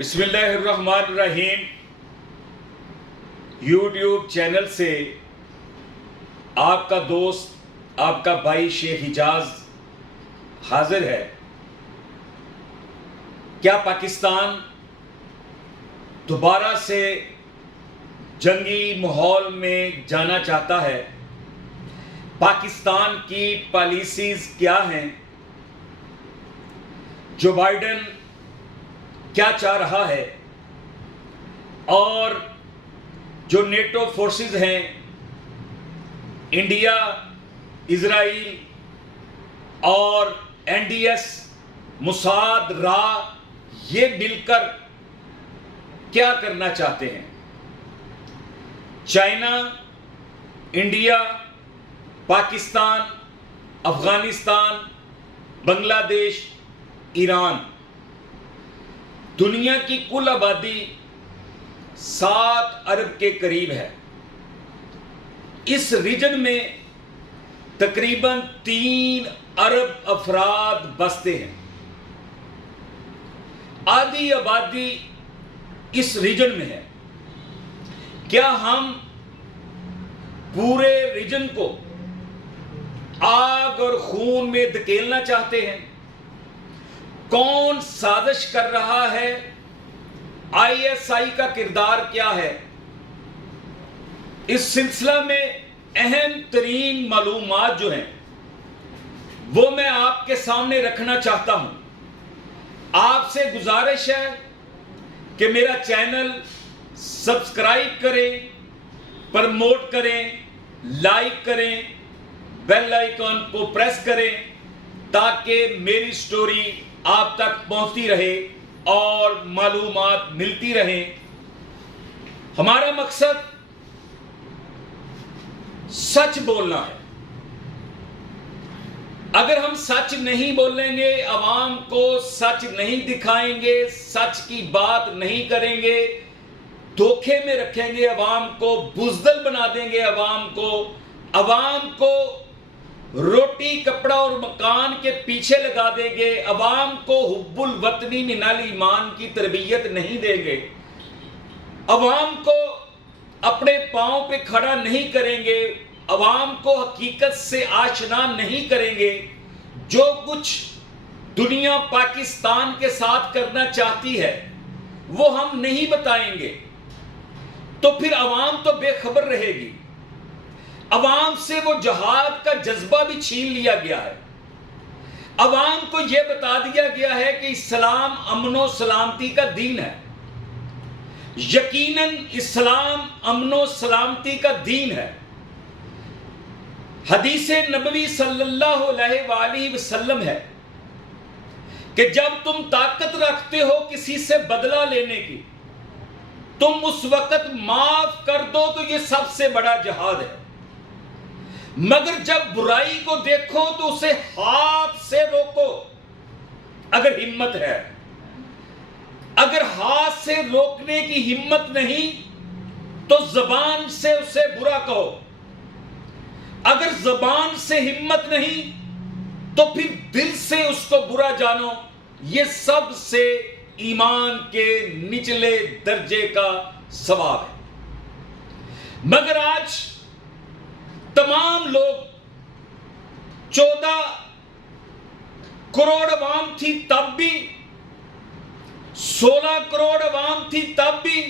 بسم اللہ الرحمن الرحیم یوٹیوب چینل سے آپ کا دوست آپ کا بھائی شیخ حجاز حاضر ہے۔ کیا پاکستان دوبارہ سے جنگی ماحول میں جانا چاہتا ہے؟ پاکستان کی پالیسیز کیا ہیں؟ جو بائیڈن کیا چاہ رہا ہے؟ اور جو نیٹو فورسز ہیں، انڈیا، اسرائیل اور NDS، موساد، را، یہ مل کر کیا کرنا چاہتے ہیں؟ چائنا، انڈیا، پاکستان، افغانستان، بنگلہ دیش، ایران، دنیا کی کل آبادی 7 ارب کے قریب ہے۔ اس ریجن میں تقریباً 3 ارب افراد بستے ہیں۔ آدھی آبادی اس ریجن میں ہے۔ کیا ہم پورے ریجن کو آگ اور خون میں دھکیلنا چاہتے ہیں؟ کون سازش کر رہا ہے؟ ISI کا کردار کیا ہے؟ اس سلسلہ میں اہم ترین معلومات جو ہیں وہ میں آپ کے سامنے رکھنا چاہتا ہوں۔ آپ سے گزارش ہے کہ میرا چینل سبسکرائب کریں، پروموٹ کریں، لائک کریں، بیل آئیکن کو پریس کریں تاکہ میری سٹوری آپ تک پہنچتی رہے اور معلومات ملتی رہیں۔ ہمارا مقصد سچ بولنا ہے۔ اگر ہم سچ نہیں بولیں گے، عوام کو سچ نہیں دکھائیں گے، سچ کی بات نہیں کریں گے، دھوکے میں رکھیں گے، عوام کو بزدل بنا دیں گے، عوام کو روٹی کپڑا اور مکان کے پیچھے لگا دیں گے، عوام کو حب الوطنی من الایمان کی تربیت نہیں دیں گے، عوام کو اپنے پاؤں پہ کھڑا نہیں کریں گے، عوام کو حقیقت سے آشنا نہیں کریں گے، جو کچھ دنیا پاکستان کے ساتھ کرنا چاہتی ہے وہ ہم نہیں بتائیں گے، تو پھر عوام تو بے خبر رہے گی۔ عوام سے وہ جہاد کا جذبہ بھی چھین لیا گیا ہے۔ عوام کو یہ بتا دیا گیا ہے کہ اسلام امن و سلامتی کا دین ہے۔ یقیناً اسلام امن و سلامتی کا دین ہے۔ حدیث نبوی صلی اللہ علیہ وآلہ وسلم ہے کہ جب تم طاقت رکھتے ہو کسی سے بدلہ لینے کی، تم اس وقت معاف کر دو تو یہ سب سے بڑا جہاد ہے، مگر جب برائی کو دیکھو تو اسے ہاتھ سے روکو اگر ہمت ہے۔ اگر ہاتھ سے روکنے کی ہمت نہیں تو زبان سے اسے برا کہو۔ اگر زبان سے ہمت نہیں تو پھر دل سے اس کو برا جانو۔ یہ سب سے ایمان کے نچلے درجے کا ثواب ہے۔ مگر آج تمام لوگ، 14 کروڑ عوام تھی تب بھی، 16 کروڑ عوام تھی تب بھی،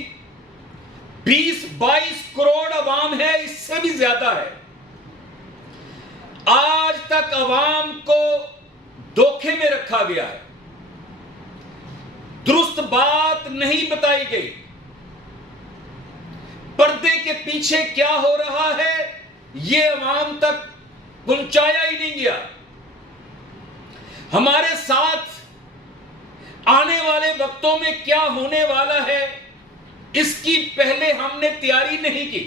20-22 کروڑ عوام ہے، اس سے بھی زیادہ ہے۔ آج تک عوام کو دھوکے میں رکھا گیا ہے، درست بات نہیں بتائی گئی، پردے کے پیچھے کیا ہو رہا ہے یہ عوام تک پہنچایا ہی نہیں گیا۔ ہمارے ساتھ آنے والے وقتوں میں کیا ہونے والا ہے اس کی پہلے ہم نے تیاری نہیں کی۔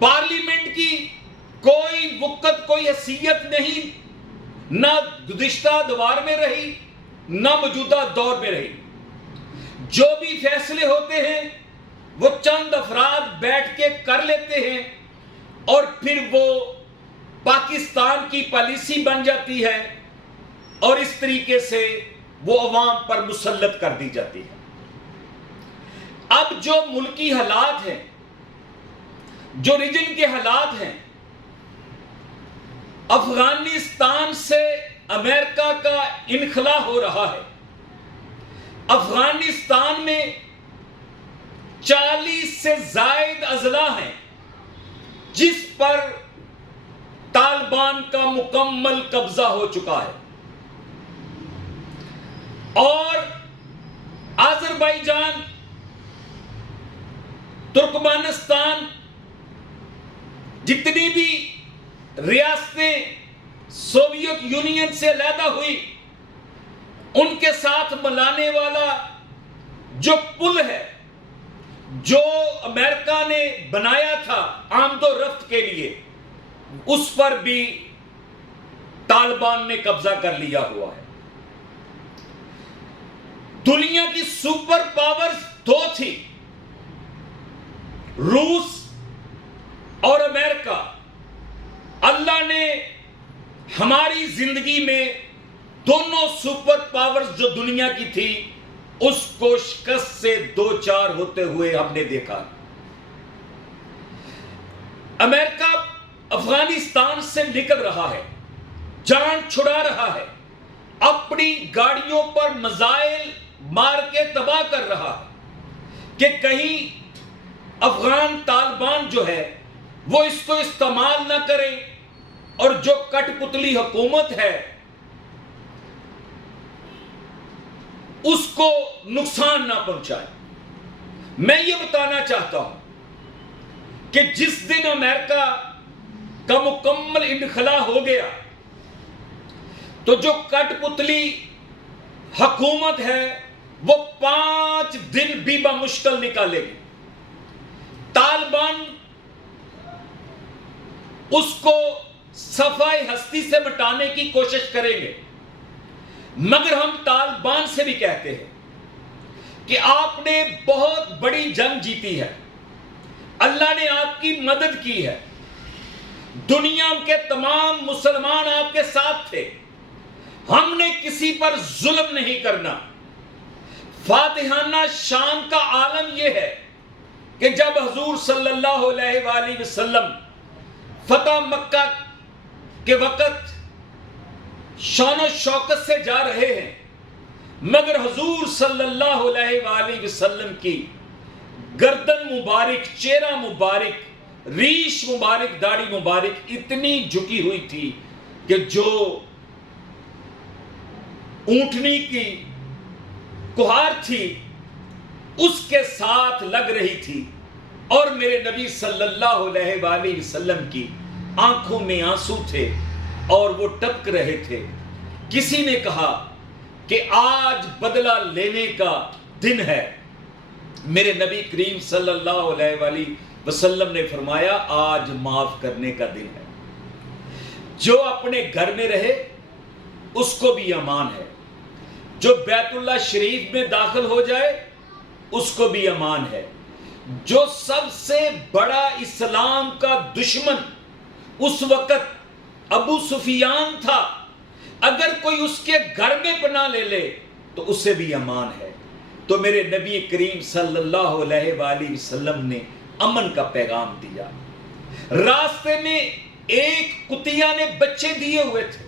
پارلیمنٹ کی کوئی وقت، کوئی حیثیت نہیں، نہ گزشتہ دوار میں رہی نہ موجودہ دور میں رہی۔ جو بھی فیصلے ہوتے ہیں وہ چند افراد بیٹھ کے کر لیتے ہیں اور پھر وہ پاکستان کی پالیسی بن جاتی ہے، اور اس طریقے سے وہ عوام پر مسلط کر دی جاتی ہے۔ اب جو ملکی حالات ہیں، جو ریجن کے حالات ہیں، افغانستان سے امریکہ کا انخلا ہو رہا ہے۔ افغانستان میں 40 سے زائد اضلاع ہیں جس پر طالبان کا مکمل قبضہ ہو چکا ہے، اور آذربائیجان، ترکمانستان، جتنی بھی ریاستیں سوویت یونین سے علیحدہ ہوئی، ان کے ساتھ ملانے والا جو پل ہے جو امریکہ نے بنایا تھا آمد و رفت کے لیے، اس پر بھی طالبان نے قبضہ کر لیا ہوا ہے۔ دنیا کی سپر پاورز دو تھی، روس اور امریکہ۔ اللہ نے ہماری زندگی میں دونوں سپر پاورز جو دنیا کی تھی اس کو شکست سے دو چار ہوتے ہوئے ہم نے دیکھا۔ امریکہ افغانستان سے نکل رہا ہے، جان چھڑا رہا ہے، اپنی گاڑیوں پر میزائل مار کے تباہ کر رہا ہے کہ کہیں افغان طالبان جو ہے وہ اس کو استعمال نہ کریں اور جو کٹ پتلی حکومت ہے اس کو نقصان نہ پہنچائے۔ میں یہ بتانا چاہتا ہوں کہ جس دن امریکہ کا مکمل انخلا ہو گیا تو جو کٹ پتلی حکومت ہے وہ 5 دن بھی بمشکل نکالے گی۔ طالبان اس کو صفائی ہستی سے مٹانے کی کوشش کریں گے، مگر ہم طالبان سے بھی کہتے ہیں کہ آپ نے بہت بڑی جنگ جیتی ہے، اللہ نے آپ کی مدد کی ہے، دنیا کے تمام مسلمان آپ کے ساتھ تھے، ہم نے کسی پر ظلم نہیں کرنا۔ فاتحانہ شان کا عالم یہ ہے کہ جب حضور صلی اللہ علیہ وآلہ وسلم فتح مکہ کے وقت شان و شوکت سے جا رہے ہیں، مگر حضور صلی اللہ علیہ وآلہ وسلم کی گردن مبارک، چہرہ مبارک، ریش مبارک، داڑھی مبارک اتنی جھکی ہوئی تھی کہ جو اونٹنی کی کہار تھی اس کے ساتھ لگ رہی تھی، اور میرے نبی صلی اللہ علیہ وآلہ وسلم کی آنکھوں میں آنسو تھے اور وہ ٹپک رہے تھے۔ کسی نے کہا کہ آج بدلہ لینے کا دن ہے، میرے نبی کریم صلی اللہ علیہ وآلہ وسلم نے فرمایا آج معاف کرنے کا دن ہے۔ جو اپنے گھر میں رہے اس کو بھی امان ہے، جو بیت اللہ شریف میں داخل ہو جائے اس کو بھی امان ہے۔ جو سب سے بڑا اسلام کا دشمن اس وقت ابو سفیان تھا، اگر کوئی اس کے گھر میں پناہ لے لے تو اسے بھی امان ہے۔ تو میرے نبی کریم صلی اللہ علیہ وآلہ وسلم نے امن کا پیغام دیا۔ راستے میں ایک کتیا نے بچے دیے ہوئے تھے،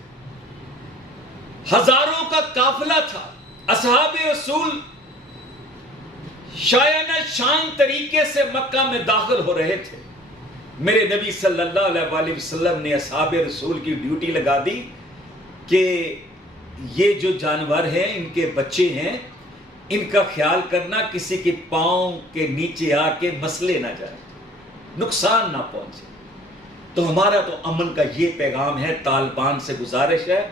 ہزاروں کا قافلہ تھا، اصحاب رسول شایانہ شان طریقے سے مکہ میں داخل ہو رہے تھے۔ میرے نبی صلی اللہ علیہ وآلہ وسلم نے اصحاب رسول کی ڈیوٹی لگا دی کہ یہ جو جانور ہیں ان کے بچے ہیں، ان کا خیال کرنا کسی کے پاؤں کے نیچے آ کے مسلے نہ جائے، نقصان نہ پہنچے۔ تو ہمارا تو امن کا یہ پیغام ہے۔ طالبان سے گزارش ہے،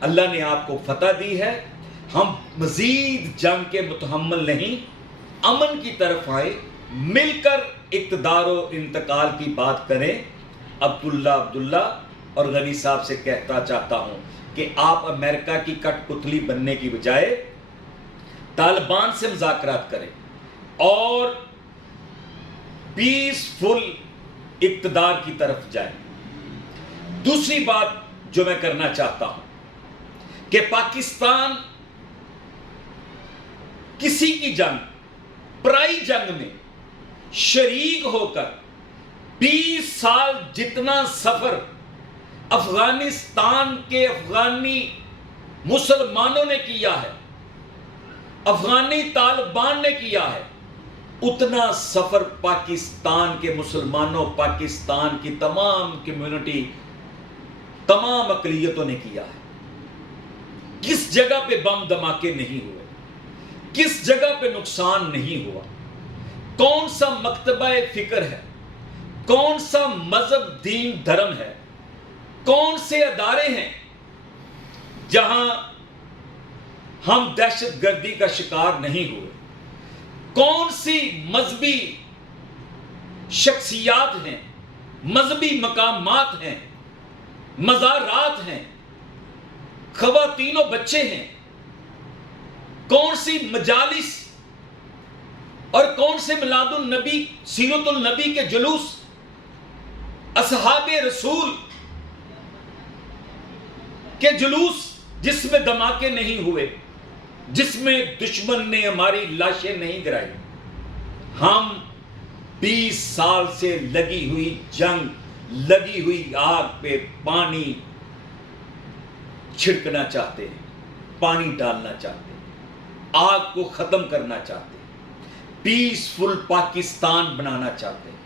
اللہ نے آپ کو فتح دی ہے، ہم مزید جنگ کے متحمل نہیں، امن کی طرف آئے، مل کر اقتدار و انتقال کی بات کریں۔ عبداللہ اور غنی صاحب سے کہتا چاہتا ہوں کہ آپ امریکہ کی کٹ پتلی بننے کی بجائے طالبان سے مذاکرات کریں اور پیسفل اقتدار کی طرف جائیں۔ دوسری بات جو میں کرنا چاہتا ہوں کہ پاکستان کسی کی جنگ، پرائی جنگ میں شریک ہو کر 20 سال جتنا سفر افغانستان کے افغانی مسلمانوں نے کیا ہے، افغانی طالبان نے کیا ہے، اتنا سفر پاکستان کے مسلمانوں، پاکستان کی تمام کمیونٹی، تمام اقلیتوں نے کیا ہے۔ کس جگہ پہ بم دھماکے نہیں ہوئے، کس جگہ پہ نقصان نہیں ہوا، کون سا مکتبہ فکر ہے، کون سا مذہب دین دھرم ہے، کون سے ادارے ہیں جہاں ہم دہشت گردی کا شکار نہیں ہوئے، کون سی مذہبی شخصیات ہیں، مذہبی مقامات ہیں، مزارات ہیں، خواتین و بچے ہیں، کون سی مجالس اور کون سے میلاد النبی، سیرت النبی کے جلوس، اصحاب رسول کے جلوس جس میں دھماکے نہیں ہوئے، جس میں دشمن نے ہماری لاشیں نہیں گرائی۔ ہم 20 سال سے لگی ہوئی جنگ، لگی ہوئی آگ پہ پانی چھڑکنا چاہتے ہیں، پانی ڈالنا چاہتے ہیں، آگ کو ختم کرنا چاہتے ہیں، پیسفل پاکستان بنانا چاہتے ہیں،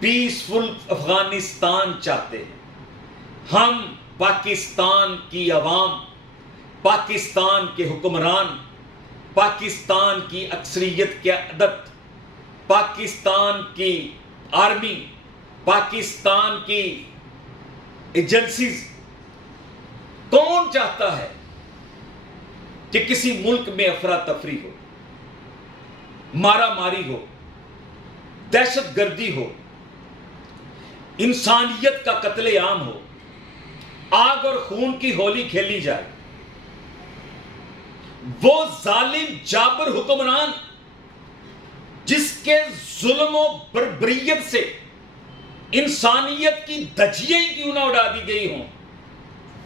پیسفل افغانستان چاہتے ہیں۔ ہم پاکستان کی عوام، پاکستان کے حکمران، پاکستان کی اکثریت کی عدد، پاکستان کی آرمی، پاکستان کی ایجنسیز، کون چاہتا ہے کہ کسی ملک میں افراتفری ہو، مارا ماری ہو، دہشت گردی ہو، انسانیت کا قتل عام ہو، آگ اور خون کی ہولی کھیلی جائے؟ وہ ظالم جابر حکمران جس کے ظلم و بربریت سے انسانیت کی دھجیاں کیوں نہ اڑا دی گئی ہوں،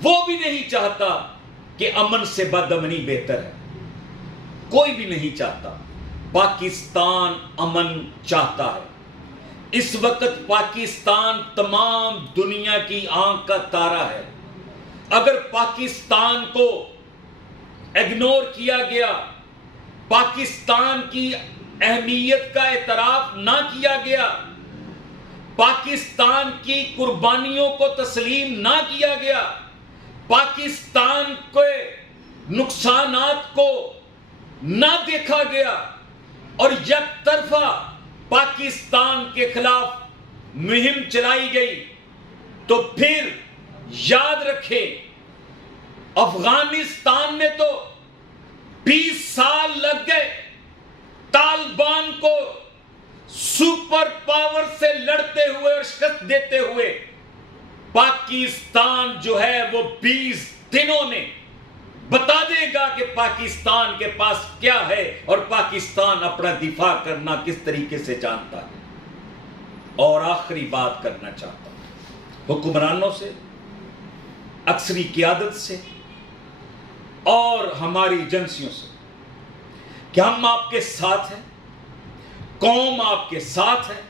وہ بھی نہیں چاہتا کہ امن سے بد امنی بہتر ہے۔ کوئی بھی نہیں چاہتا۔ پاکستان امن چاہتا ہے۔ اس وقت پاکستان تمام دنیا کی آنکھ کا تارا ہے۔ اگر پاکستان کو اگنور کیا گیا، پاکستان کی اہمیت کا اعتراف نہ کیا گیا، پاکستان کی قربانیوں کو تسلیم نہ کیا گیا، پاکستان کے نقصانات کو نہ دیکھا گیا اور یک طرفہ پاکستان کے خلاف مہم چلائی گئی، تو پھر یاد رکھیں افغانستان میں تو 20 سال لگ گئے طالبان کو سپر پاور سے لڑتے ہوئے اور شکست دیتے ہوئے۔ پاکستان جو ہے وہ 20 دنوں میں بتا دے گا کہ پاکستان کے پاس کیا ہے اور پاکستان اپنا دفاع کرنا کس طریقے سے جانتا ہے۔ اور آخری بات کرنا چاہتا ہوں حکمرانوں سے، اکثری قیادت سے اور ہماری ایجنسیوں سے کہ ہم آپ کے ساتھ ہیں، قوم آپ کے ساتھ ہے۔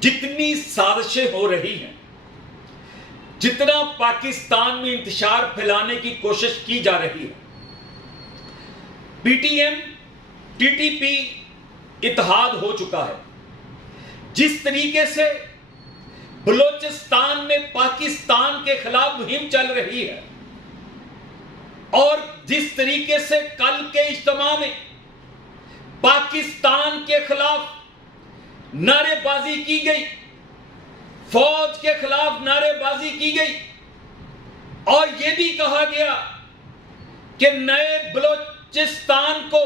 جتنی سازشیں ہو رہی ہیں، جتنا پاکستان میں انتشار پھیلانے کی کوشش کی جا رہی ہے، P T M, T T P اتحاد ہو چکا ہے۔ جس طریقے سے بلوچستان میں پاکستان کے خلاف مہم چل رہی ہے اور جس طریقے سے کل کے اجتماع میں پاکستان کے خلاف نعرے بازی کی گئی، فوج کے خلاف نعرے بازی کی گئی اور یہ بھی کہا گیا کہ نئے بلوچستان کو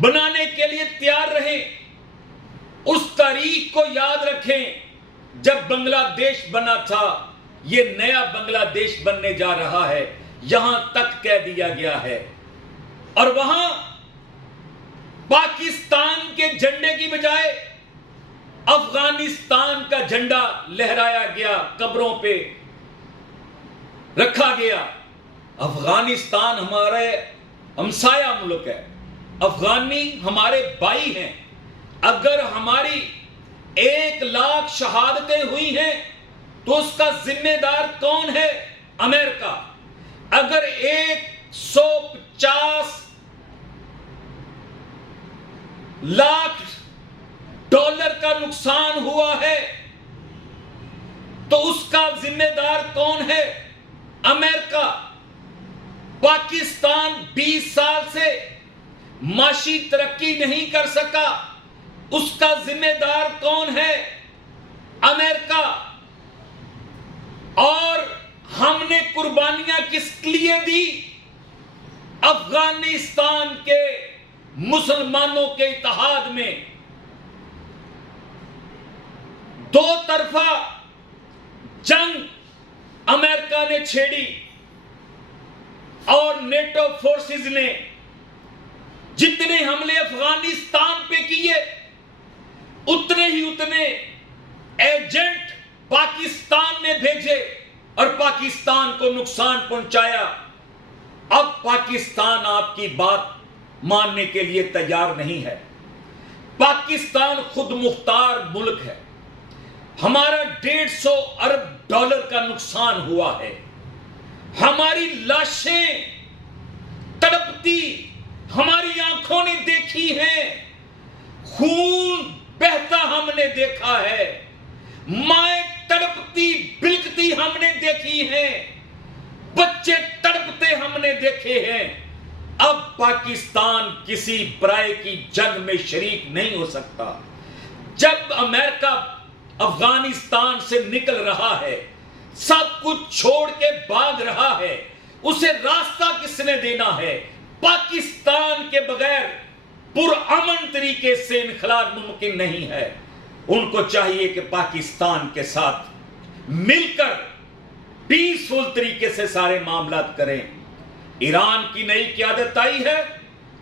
بنانے کے لیے تیار رہیں۔ اس تاریخ کو یاد رکھیں جب بنگلہ دیش بنا تھا، یہ نیا بنگلہ دیش بننے جا رہا ہے، یہاں تک کہہ دیا گیا ہے۔ اور وہاں پاکستان کے جھنڈے کی بجائے افغانستان کا جھنڈا لہرایا گیا، قبروں پہ رکھا گیا۔ افغانستان ہمارے ہمسایہ ملک ہے، افغانی ہمارے بھائی ہیں. اگر ہماری 1,00,000 شہادتیں ہوئی ہیں تو اس کا ذمہ دار کون ہے؟ امریکہ. اگر 150 لاکھ ڈالر کا نقصان ہوا ہے تو اس کا ذمہ دار کون ہے؟ امریکہ. پاکستان 20 سال سے معاشی ترقی نہیں کر سکا، اس کا ذمہ دار کون ہے؟ امریکہ. اور ہم نے قربانیاں کس لیے دی؟ افغانستان کے مسلمانوں کے اتحاد میں. دو طرفہ جنگ امریکہ نے چھیڑی اور نیٹو فورسز نے جتنے حملے افغانستان پہ کیے اتنے ایجنٹ پاکستان نے بھیجے اور پاکستان کو نقصان پہنچایا. اب پاکستان آپ کی بات ماننے کے لیے تیار نہیں ہے. پاکستان خود مختار ملک ہے. ہمارا 150 ارب ڈالر کا نقصان ہوا ہے. ہماری لاشیں تڑپتی ہماری آنکھوں نے دیکھی ہیں، خون بہتا ہم نے دیکھا ہے، مائیں تڑپتی بلکتی ہم نے دیکھی ہیں، بچے تڑپتے ہم نے دیکھے ہیں. اب پاکستان کسی برائے کی جنگ میں شریک نہیں ہو سکتا. جب امریکہ افغانستان سے نکل رہا ہے، سب کچھ چھوڑ کے بھاگ رہا ہے، اسے راستہ کس نے دینا ہے؟ پاکستان کے بغیر پرامن طریقے سے انخلا ممکن نہیں ہے. ان کو چاہیے کہ پاکستان کے ساتھ مل کر پیسفل طریقے سے سارے معاملات کریں. ایران کی نئی قیادت آئی ہے،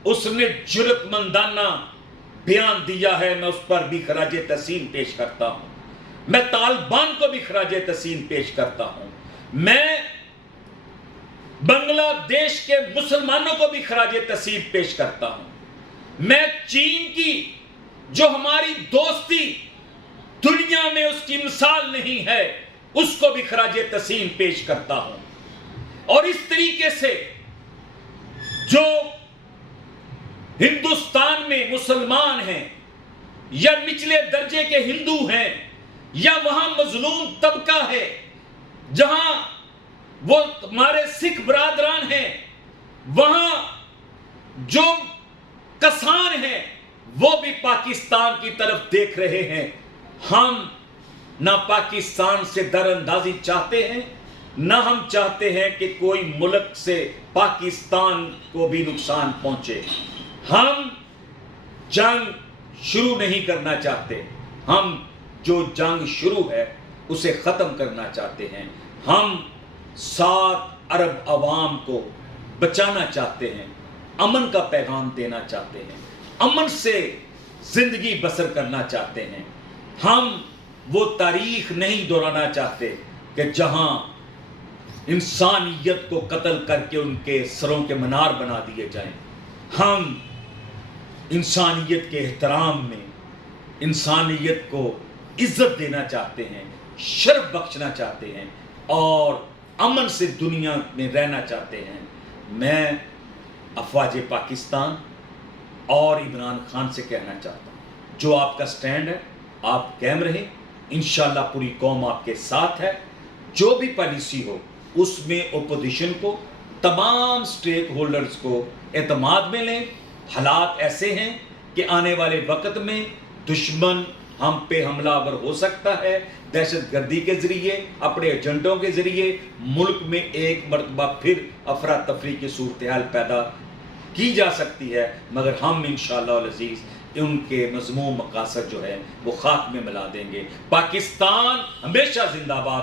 اس نے جرأت مندانہ بیان دیا ہے، میں اس پر بھی خراج تحسین پیش کرتا ہوں. میں طالبان کو بھی خراج تحسین پیش کرتا ہوں. میں بنگلہ دیش کے مسلمانوں کو بھی خراج تحسین پیش کرتا ہوں. میں چین کی جو ہماری دوستی دنیا میں اس کی مثال نہیں ہے اس کو بھی خراج تحسین پیش کرتا ہوں. اور اس طریقے سے جو ہندوستان میں مسلمان ہیں یا نچلے درجے کے ہندو ہیں یا وہاں مظلوم طبقہ ہے، جہاں وہ ہمارے سکھ برادران ہیں، وہاں جو کسان ہیں وہ بھی پاکستان کی طرف دیکھ رہے ہیں. ہم نہ پاکستان سے در اندازی چاہتے ہیں، نہ ہم چاہتے ہیں کہ کوئی ملک سے پاکستان کو بھی نقصان پہنچے. ہم جنگ شروع نہیں کرنا چاہتے، ہم جو جنگ شروع ہے اسے ختم کرنا چاہتے ہیں. ہم 7 ارب عوام کو بچانا چاہتے ہیں، امن کا پیغام دینا چاہتے ہیں، امن سے زندگی بسر کرنا چاہتے ہیں. ہم وہ تاریخ نہیں دہرانا چاہتے کہ جہاں انسانیت کو قتل کر کے ان کے سروں کے منار بنا دیے جائیں. ہم انسانیت کے احترام میں انسانیت کو عزت دینا چاہتے ہیں، شرف بخشنا چاہتے ہیں اور امن سے دنیا میں رہنا چاہتے ہیں. میں افواج پاکستان اور عمران خان سے کہنا چاہتا ہوں، جو آپ کا سٹینڈ ہے آپ قائم رہیں. انشاءاللہ پوری قوم آپ کے ساتھ ہے. جو بھی پالیسی ہو اس میں اپوزیشن کو، تمام سٹیک ہولڈرز کو اعتماد میں لیں. حالات ایسے ہیں کہ آنے والے وقت میں دشمن ہم پہ حملہ آور ہو سکتا ہے، دہشت گردی کے ذریعے، اپنے ایجنٹوں کے ذریعے ملک میں ایک مرتبہ پھر افراتفری کی صورتحال پیدا کی جا سکتی ہے. مگر ہم انشاءاللہ العزیز ان کے مذموم مقاصد جو ہے وہ خاک میں ملا دیں گے. پاکستان ہمیشہ زندہ باد.